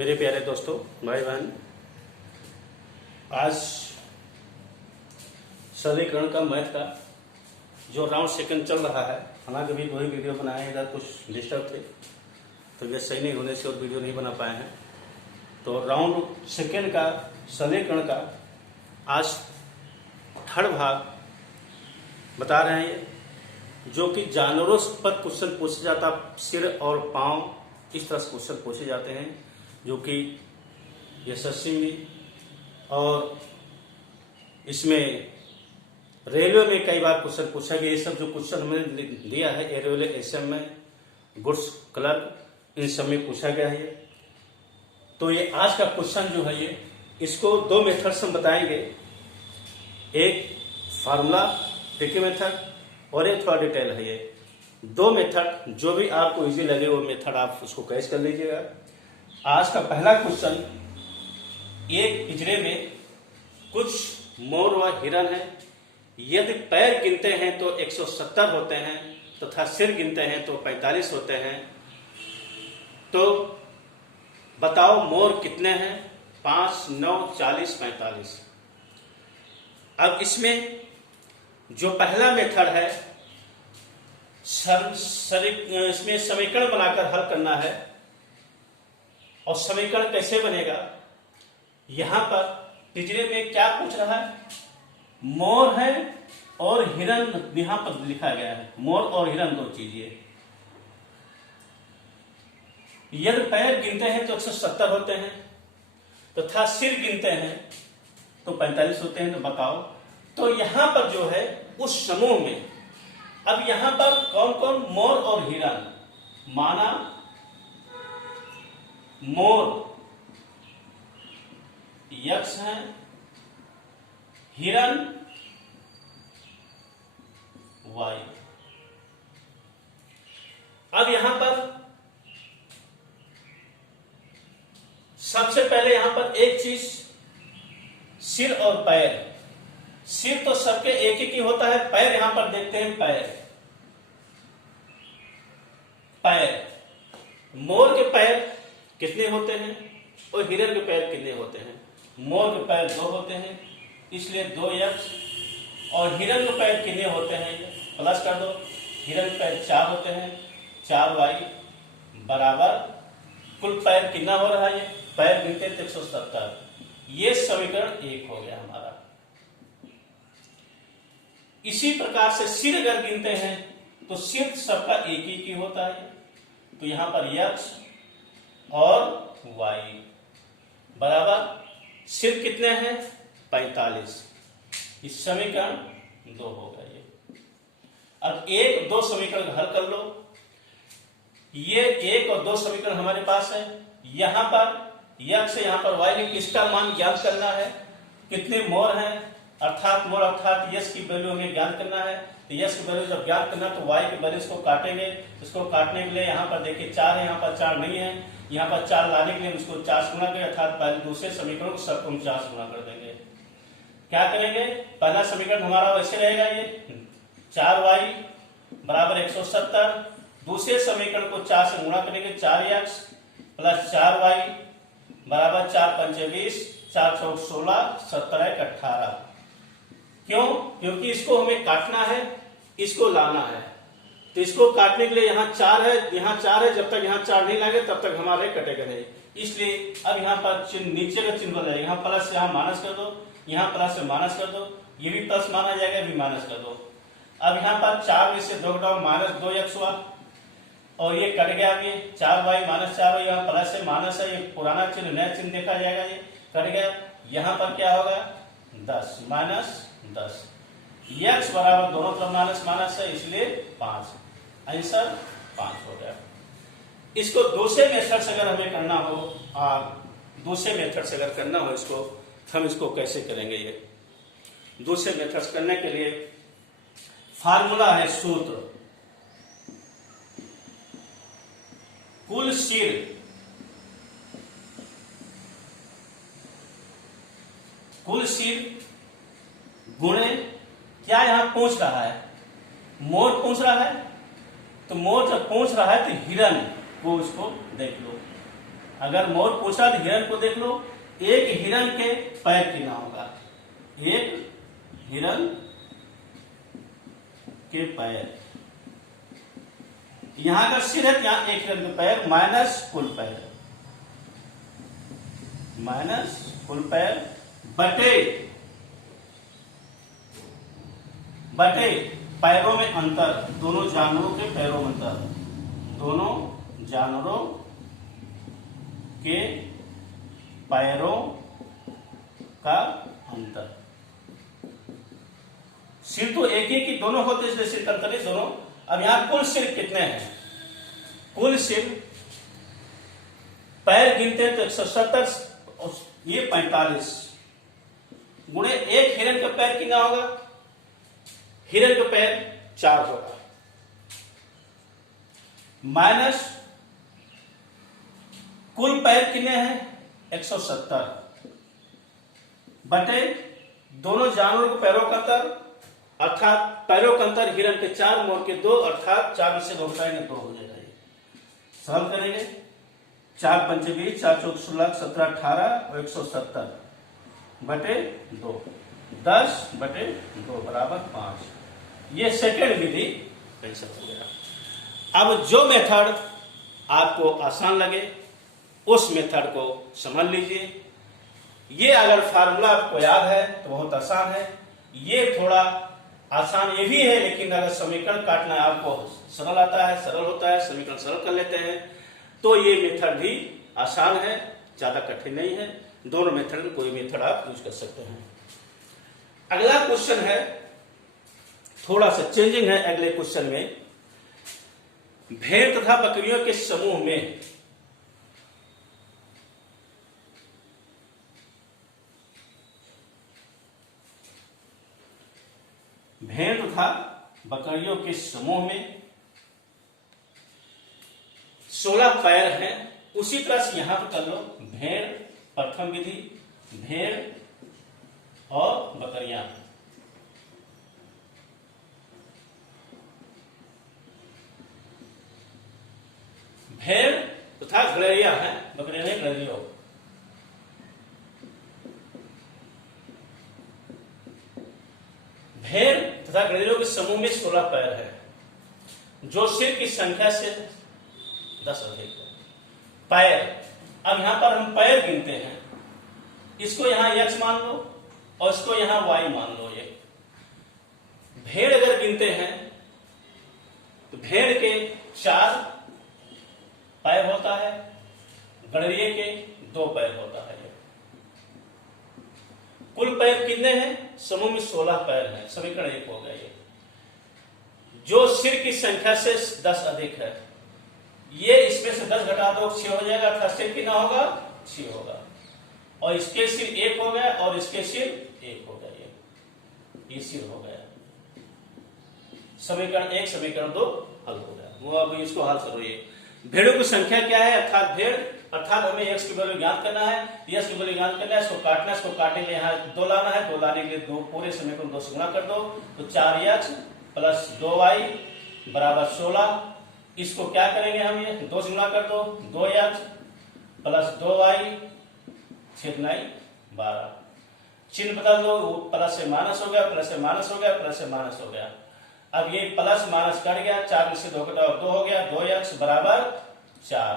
मेरे प्यारे दोस्तों, भाई बहन, आज सरलीकरण का मैथ का जो राउंड सेकंड चल रहा है, हालांकि अभी वही वीडियो बनाए हैं, इधर कुछ डिस्टर्ब थे तो ये सही नहीं होने से और वीडियो नहीं बना पाए हैं। तो राउंड सेकंड का सरलीकरण का आज थर्ड भाग बता रहे हैं, जो कि जानवरों पर क्वेश्चन पूछे जाता, सिर और पाँव इस तरह से क्वेश्चन पूछे जाते हैं, जो कि यशस्वी में और इसमें रेलवे में कई बार क्वेश्चन पूछा गया। ये सब जो क्वेश्चन हमने दिया है रेलवे एसएम में, गुड्स क्लर्क, इन सब में पूछा गया है। तो ये आज का क्वेश्चन जो है ये इसको दो मेथड से हम बताएंगे, एक फार्मूला ट्रिकी मेथड और एक थोड़ा डिटेल है। ये दो मेथड जो भी आपको इजी लगे वो मेथड आप उसको कैच कर लीजिएगा। आज का पहला क्वेश्चन, एक पिंजरे में कुछ मोर व हिरन है। यदि पैर गिनते हैं तो 170 होते हैं तथा सिर गिनते हैं तो 45 होते हैं। तो बताओ मोर कितने हैं? 5, 9, 40, 45। अब इसमें जो पहला मेथड है, इसमें समीकरण बनाकर हल करना है। और समीकरण कैसे बनेगा? यहां पर पिंजरे में क्या पूछ रहा है? मोर है और हिरन यहां पर लिखा गया है। मोर और हिरन दो चीजें। यदि पैर गिनते हैं तो 170 होते हैं तथा सिर गिनते हैं तो 45 होते हैं। तो बताओ, तो यहां पर जो है उस समूह में, अब यहां पर कौन कौन मोर और हिरन, माना मोर यक्ष है, हिरन वाई। अब यहां पर सबसे पहले यहां पर एक चीज, सिर और पैर। सिर तो सबके एक ही होता है, पैर यहां पर देखते हैं। पैर मोर के पैर कितने होते हैं और हिरन के पैर कितने होते हैं? मोर के पैर 2 होते हैं, इसलिए 2 यक्ष। और हिरन के पैर कितने होते हैं? प्लस कर दो, हिरन के पैर 4 होते हैं, 4 वाई बराबर कुल पैर कितना हो रहा है? ये पैर गिनते थे 170। ये समीकरण 1 हो गया हमारा। इसी प्रकार से सिर अगर गिनते हैं तो सिर सबका एक ही होता है। तो यहां पर यक्ष और वाई बराबर सिर कितने हैं? 45। इस समीकरण 2 होगा ये। अब 1, 2 समीकरण हल कर लो। ये 1 और 2 समीकरण हमारे पास है। यहां पर यक्ष से यहां पर वाई, किसका मान ज्ञात करना है? कितने मोर हैं, अर्थात मोर अर्थात यश की वैल्यू हमें ज्ञात करना है। तो यश की वैल्यू जब ज्ञात करना तो वाई की वैल्यू इसको काटेंगे। इसको काटने के लिए यहाँ पर देखिए 4 है, यहाँ पर 4 नहीं है। यहाँ पर 4 लाने के लिए इसको 4 से गुणा करें, अर्थात पहले दूसरे समीकरण को सबको हम 4 से गुणा कर देंगे। क्या करेंगे? पहला समीकरण हमारा वैसे रहेगा, ये 4y बराबर 170। दूसरे समीकरण को 4 से गुणा करेंगे, 4x प्लस 4y बराबर 4 पंचे 20, 4 चौक 16, 17 एक 18। क्यों? क्योंकि इसको हमें काटना है, इसको लाना है। तो इसको काटने के लिए यहाँ 4 है, यहाँ 4 है। जब तक यहाँ 4 नहीं लागे तब तक हमारे कटेगा नहीं। इसलिए अब यहाँ पर चिन्ह, नीचे का चिन्ह बदल जाएगा। यहाँ प्लस, यहाँ माइनस कर दो, यहाँ प्लस से माइनस कर दो, ये भी प्लस माना जाएगा, ये भी माइनस कर दो। अब यहाँ पर 4 में से 2 घटाओ, माइनस 2 यक्ष हुआ और ये कट गया। अब ये 4y माइनस 4y, यहाँ प्लस से माइनस है, ये पुराना चिन्ह नया चिन्ह देखा जाएगा, ये कट गया। यहाँ पर क्या होगा? 10 माइनस 10। यक्ष बराबर दोनों तरफ माइनस माइनस है, इसलिए 5। आंसर 5 हो गया। इसको दूसरे मेथड से अगर हमें करना हो, दूसरे मेथड से अगर करना हो इसको, हम इसको कैसे करेंगे? ये दूसरे मेथड से करने के लिए फार्मूला है, सूत्र। कुल सिर गुणे, क्या यहां पूछ रहा है? मोर पूछ रहा है। तो मोर जब पूछ रहा है तो हिरन को उसको देख लो। अगर मोर पूछा तो हिरण को देख लो, एक हिरण के पैर कितना होगा, एक हिरण के पैर, यहां का सिर है, यहां एक हिरण के पैर माइनस कुल पैर, माइनस कुल पैर बटे पैरों में अंतर, दोनों जानवरों के पैरों में अंतर, दोनों जानवरों के पैरों का अंतर। सिर तो एक ही की दोनों होते इसलिए सिर का अंतर दोनों। अब यहां कुल सिर कितने हैं, कुल सिर पैर गिनते हैं तो 170, ये 45 गुणे एक हिरण का पैर कितना होगा, हिरण का पैर 4 होगा, माइनस कुल पैर कितने हैं 170 बटे दोनों जानवरों के पैरों का अंतर, अर्थात पैरों का अंतर हिरण के 4 मोर के 2, अर्थात 4 में से 2 घटाएंगे 2 हो जाएगा। ये सरल करेंगे, 4 पंचे 20, 4 चौक 16, 17 18 और 170 बटे 2, 10 बटे 2 बराबर 5। ये सेकेंड विधि कैंसिल हो गया। अब जो मेथड आपको आसान लगे उस मेथड को समझ लीजिए। ये अगर फार्मूला आपको याद है तो बहुत आसान है, ये थोड़ा आसान ये भी है, लेकिन अगर समीकरण काटना आपको सरल आता है, सरल होता है, समीकरण सरल कर लेते हैं तो ये मेथड भी आसान है, ज्यादा कठिन नहीं है। दोनों मेथड में कोई मेथड आप यूज कर सकते हैं। अगला क्वेश्चन है, थोड़ा सा चेंजिंग है अगले क्वेश्चन में। भेड़ तथा बकरियों के समूह में भेड़ तथा बकरियों के समूह में 16 पैर हैं। उसी तरह से यहां पर कर लो, भेड़ प्रथम विधि, भेड़ और बकरियां, भेड़ तथा गड़ेरिया हैं, बकरियां नहीं गड़ेरिया। भेड़ तथा गड़ेरियों के समूह में 16 पैर है, जो सिर की संख्या से 10 अधिक है। पैर, अब यहां पर हम पैर गिनते हैं, इसको यहां x मान लो और इसको यहां y मान लो। ये भेड़ अगर गिनते हैं तो भेड़ के 4 पैर होता है, गड़ेरिये के 2 पैर होता है। कुल पैर कितने हैं, समूह में 16 पैर हैं, समीकरण 1 हो गया। ये जो सिर की संख्या से 10 अधिक है, ये इसमें से 10 घटा दो 6 हो जाएगा, अर्थात सिर कितना होगा 6 होगा, और इसके सिर 1 हो गया और इसके सिर 1 हो गया। ये सिर हो गया। समीकरण 1 समीकरण 2 हल हो गया। वो अब इसको हल करो। ये भेड़ों की संख्या क्या है, अर्थात भेड़, अर्थात हमें x की वैल्यू ज्ञात करना है, x की वैल्यू ज्ञात करना है, इसको काटना है, इसको काटने के लिए यहाँ 2 लाना है, 2 लाने के लिए 2 पूरे समीकरण 2 से गुणा कर दो, तो 4x प्लस 2y बराबर 16। इसको क्या करेंगे हम, ये 2 से गुणा कर दो, 2x प्लस 2y छेद 12, चिन्ह बदल दो, प्लस से माइनस हो गया, प्लस से माइनस हो गया, प्लस से माइनस हो गया। अब ये प्लस माइनस कट गया, 4 में से 2 घटाओ 2 हो गया, 2x बराबर 4,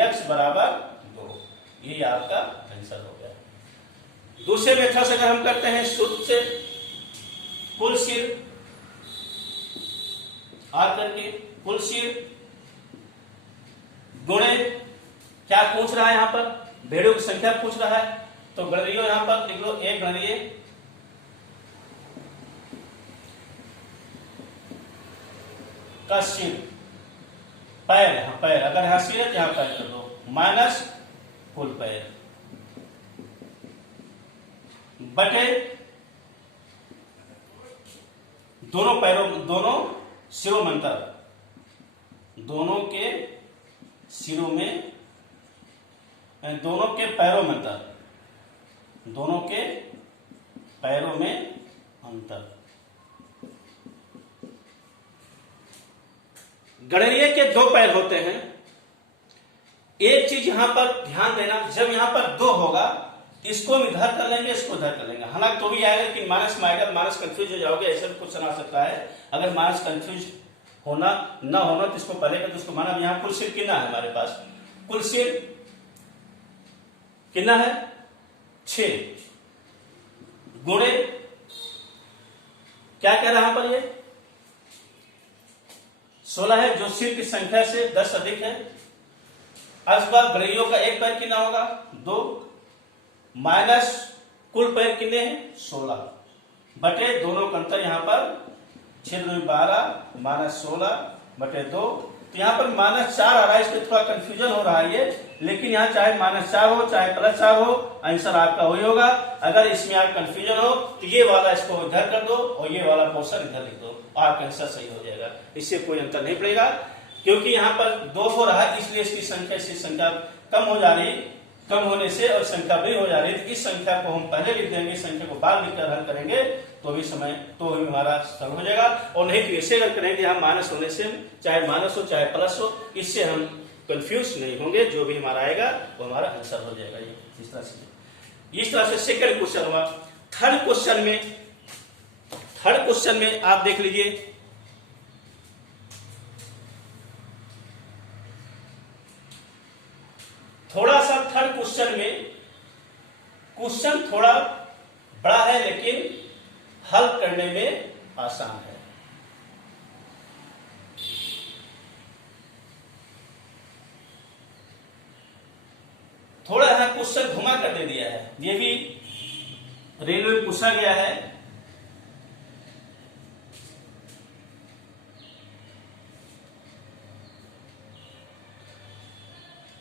x बराबर 2। ये आपका आंसर हो गया। दूसरे मेथड से अगर हम करते हैं सूत्र से, कुल सिर आर करके कुल सिर गुणे, क्या पूछ रहा है यहां पर, भेड़ों की संख्या पूछ रहा है, तो गणरियों यहां पर लिख लो, एक गणरिये का सिर, पैर, यहां पैर, अगर यहां सिर है तो यहां पैर कर दो, माइनस कुल पैर बटे दोनों पैरों, दोनों सिरों में अंतर, दोनों के सिरों में, दोनों के पैरों में अंतर, दोनों के पैरों में अंतर। गड़ेरिये के 2 पैर होते हैं, एक चीज यहां पर ध्यान देना, जब यहां पर 2 होगा इसको हम इधर कर लेंगे, इसको इधर कर लेंगे, हालांकि तो भी आएगा लेकिन माइनस में आएगा, माइनस कंफ्यूज हो जाओगे, ऐसा भी क्वेश्चन आ सकता है। अगर माइनस कंफ्यूज होना ना होना तो इसको पहले कर, उसको माना। यहाँ कुल सिर कितना है हमारे पास, कुल सिर कितना है 6 गुणे क्या कह रहा है पर ये 16 है, जो सिर की संख्या से 10 अधिक है। अब गणियों का एक पैर कितना होगा 2 माइनस कुल पैर कितने हैं 16 बटे दोनों का अंतर यहाँ पर 6 2 12 माइनस 16 बटे 2। तो यहाँ पर -4 आ रहा है, इसमें थोड़ा कंफ्यूजन हो रहा है ये, लेकिन यहाँ चाहे -4 हो चाहे +4 हो आंसर आपका वही होगा। अगर इसमें आप कंफ्यूजन हो तो ये वाला इसको इधर कर दो और ये वाला पोर्शन इधर लिख दो, आपका आंसर सही हो जाएगा, इससे कोई अंतर नहीं पड़ेगा। क्योंकि यहाँ पर 2 हो रहा है इसलिए इसकी संख्या से संख्या कम हो जा रही, कम होने से और संख्या बड़ी हो जा रही है, तो इस संख्या को हम पहले लिख देंगे, संख्या को बाद लिखकर हल करेंगे तो भी समय तो भी हमारा सरल हो जाएगा। और नहीं तो ऐसे अगर करेंगे हम माइनस होने से, चाहे माइनस हो चाहे प्लस हो, इससे हम कंफ्यूज नहीं होंगे, जो भी हमारा आएगा वो हमारा आंसर हो जाएगा। ये इस तरह से सेकंड क्वेश्चन हुआ। थर्ड क्वेश्चन में आप देख लीजिए, थोड़ा सा थर्ड क्वेश्चन में क्वेश्चन थोड़ा बड़ा है लेकिन हल करने में आसान है। थोड़ा यहां क्वेश्चन घुमा कर दे दिया है, ये भी रेलवे में पूछा गया है।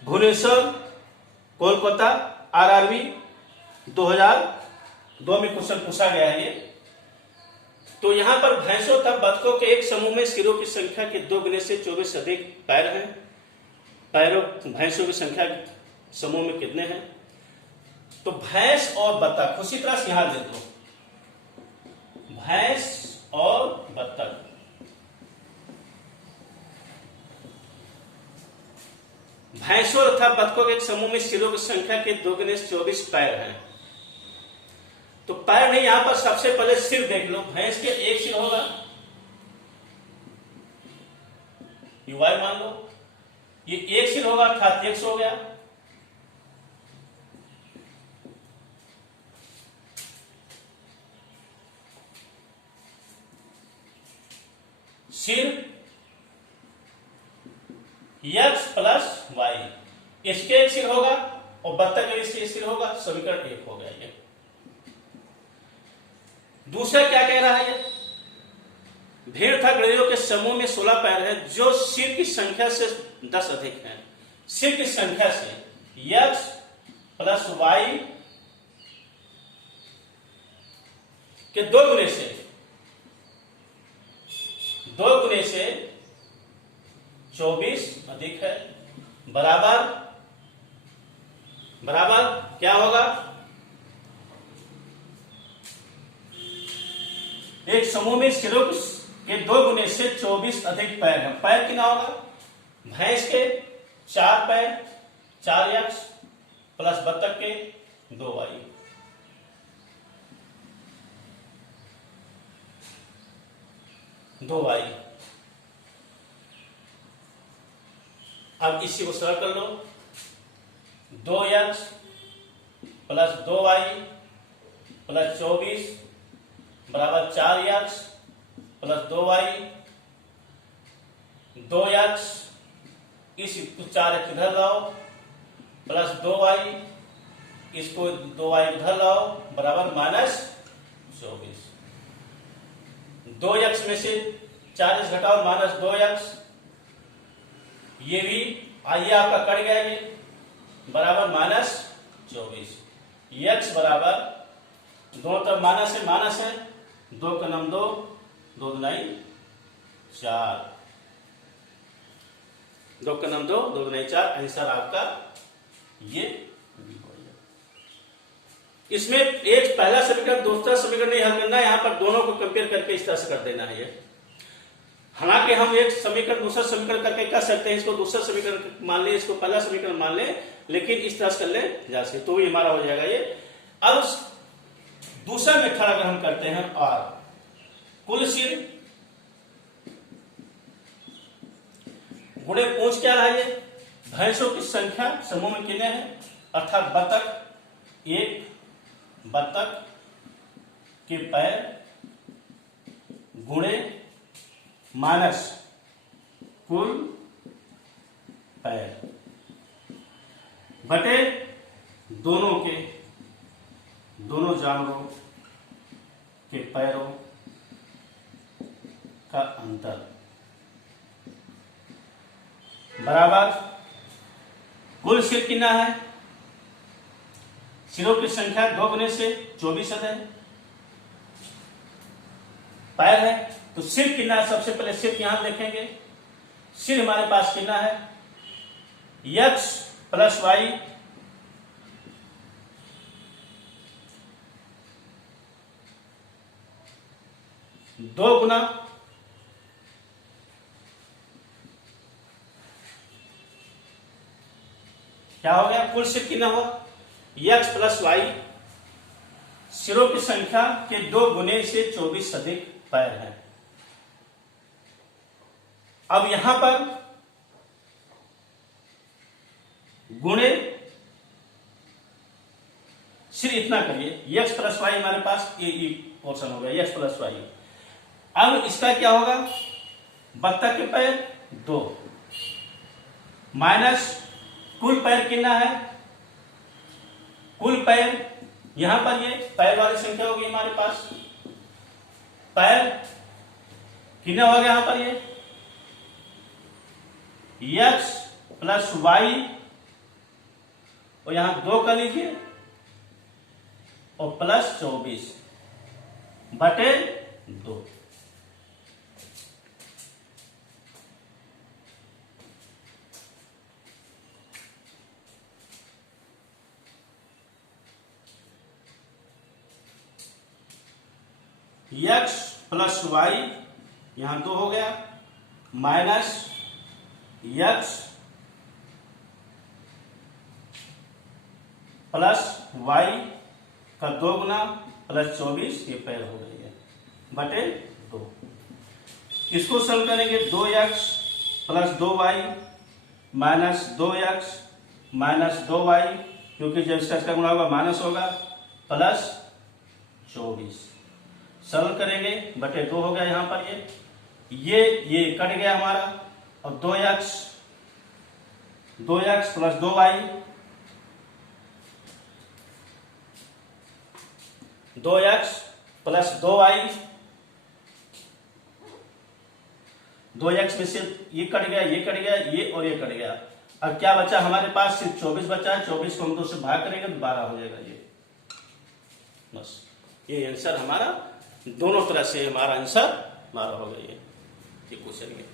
भुवनेश्वर कोलकाता आरआरबी 2002 में क्वेश्चन पूछा गया है ये। तो यहां पर भैंसों तथा बतखों के एक समूह में सिरों की संख्या के 2 गुने से 24 अधिक पैर हैं। पैरों भैंसों की संख्या समूह में कितने हैं? तो भैंस और बतख उसी तरह से यहां दे दो, भैंस और बतख। भैंसों तथा बतखों के एक समूह में सिरों की संख्या के 2 गुने से 24 पैर हैं। तो पैर नहीं, यहां पर सबसे पहले सिर देख लो। भैंस के एक सिर होगा, वाई मान लो, ये एक सिर होगा अर्थात x हो गया। सिर x प्लस y, इसके एक सिर होगा और बत्तख के इसके सिर होगा, समीकरण 1 हो गया ये। दूसरा क्या कह रहा है, भेड़ तथा गधेड़ों के समूह में 16 पैर हैं जो सिर की संख्या से 10 अधिक हैं। सिर की संख्या से x प्लस y के 2 गुने से 24 अधिक है, बराबर क्या होगा, एक समूह में सिरों के 2 गुने से 24 अधिक पैर हैं। पैर कितना होगा, भैंस के 4 पैर 4x प्लस बत्तख के 2y। अब इसी को सरल कर लो, 2x प्लस 2y प्लस 24 बराबर 4x प्लस 2y। 2x इस 4x इधर लाओ प्लस 2y, इसको 2y इधर लाओ बराबर -24। 2x में से 4x घटाओ -2x, ये भी आइए आपका कट गया ये, बराबर -24। x बराबर दोनों तरफ माइनस है, 2 का नाम 2, 2 दुनाई 4, 2 का नाम 2, 2 दुनाई 4। आंसर आपका ये इसमें एक पहला समीकरण दूसरा समीकरण नहीं हल करना है, यहां पर दोनों को कंपेयर करके इस तरह से कर देना है। ये हालांकि हम एक समीकरण दूसरा समीकरण करके कर सकते हैं, इसको दूसरा समीकरण मान ले, इसको पहला समीकरण मान ले, लेकिन इस तरह से कर ले जा सकते, तो ये हमारा हो जाएगा ये। अब दूसरा मेथड अगर हम करते हैं आर, कुल सिर गुणे पूंछ क्या रहा ये, भैंसों की संख्या समूह में कितने हैं, अर्थात बतख, एक बतख के पैर गुणे माइनस कुल पैर बटे दोनों जानवरों के पैरों का अंतर बराबर कुल सिर कितना है, सिरों की संख्या 2 गुने से 24 है, पैर है तो सिर कितना है, सबसे पहले सिर यहां देखेंगे, सिर हमारे पास कितना है, x प्लस वाई दो गुना क्या हो गया, कुल सिर कितना हो, x प्लस वाई, सिरों की संख्या के 2 गुने से 24 अधिक पैर है। अब यहां पर गुणे सिर इतना करिए, x प्लस वाई हमारे पास ये पोर्शन हो गया, x प्लस वाई। अब इसका क्या होगा, बत्तख के पैर 2 माइनस कुल पैर कितना है, कुल पैर यहां पर ये पैर वाली संख्या होगी हमारे पास, पैर कितना हो गया यहां पर ये x प्लस वाई और यहां 2 कर लीजिए और प्लस 24 बटे 2। x प्लस वाई यहां 2 हो गया माइनस x प्लस वाई का 2 गुना प्लस 24 ये पैर हो गई है बटे 2। इसको सॉल्व करेंगे, 2x plus 2y minus 2x minus 2y, क्योंकि जब इसका गुणा होगा माइनस होगा, प्लस 24 सरल करेंगे बटे 2 हो गया यहां पर ये कट गया हमारा, और 2x plus 2y 2x plus 2y, 2x में से ये कट गया, ये कट गया, ये और ये कट गया। अब क्या बचा हमारे पास, सिर्फ 24 बचा है, 24 को हम 2 से भाग करेंगे तो 12 हो जाएगा ये, बस ये आंसर हमारा दोनों तरह से हमारा आंसर हमारा हो गया ये क्वेश्चन में।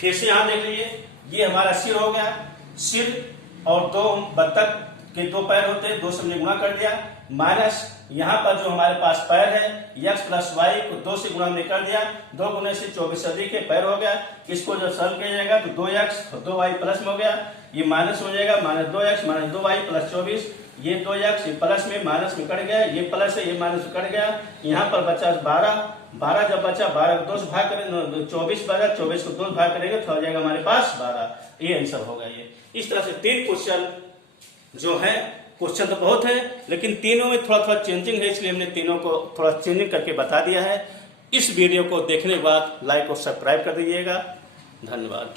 फिर से यहां देख लीजिए, ये हमारा सिर हो गया, सिर और 2 बत्तख के 2 पैर होते हैं, 2 से हमने गुणा कर दिया, माइनस यहां पर जो हमारे पास पैर है x प्लस वाई को 2 से गुणा हमने कर दिया, 2 गुने से 24 अधिक के पैर हो गया। इसको जब सरल किया जाएगा तो 2x और 2y प्लस में हो गया, ये माइनस हो जाएगा, minus 2x minus 2y plus 24, ये 2x ये प्लस में माइनस में कट गया, ये प्लस है ये माइनस में कट गया, यहाँ पर बचा 12 जब बचा 12 को 2 से भाग करेंगे 24 बचा, 24 को 2 से भाग करेंगे तो हो जाएगा हमारे पास 12, ये आंसर होगा ये। इस तरह से 3 क्वेश्चन जो है, क्वेश्चन तो बहुत है लेकिन तीनों में थोड़ा थोड़ा चेंजिंग है, इसलिए हमने तीनों को थोड़ा चेंजिंग करके बता दिया है। इस वीडियो को देखने के बाद लाइक और सब्सक्राइब कर दीजिएगा। धन्यवाद।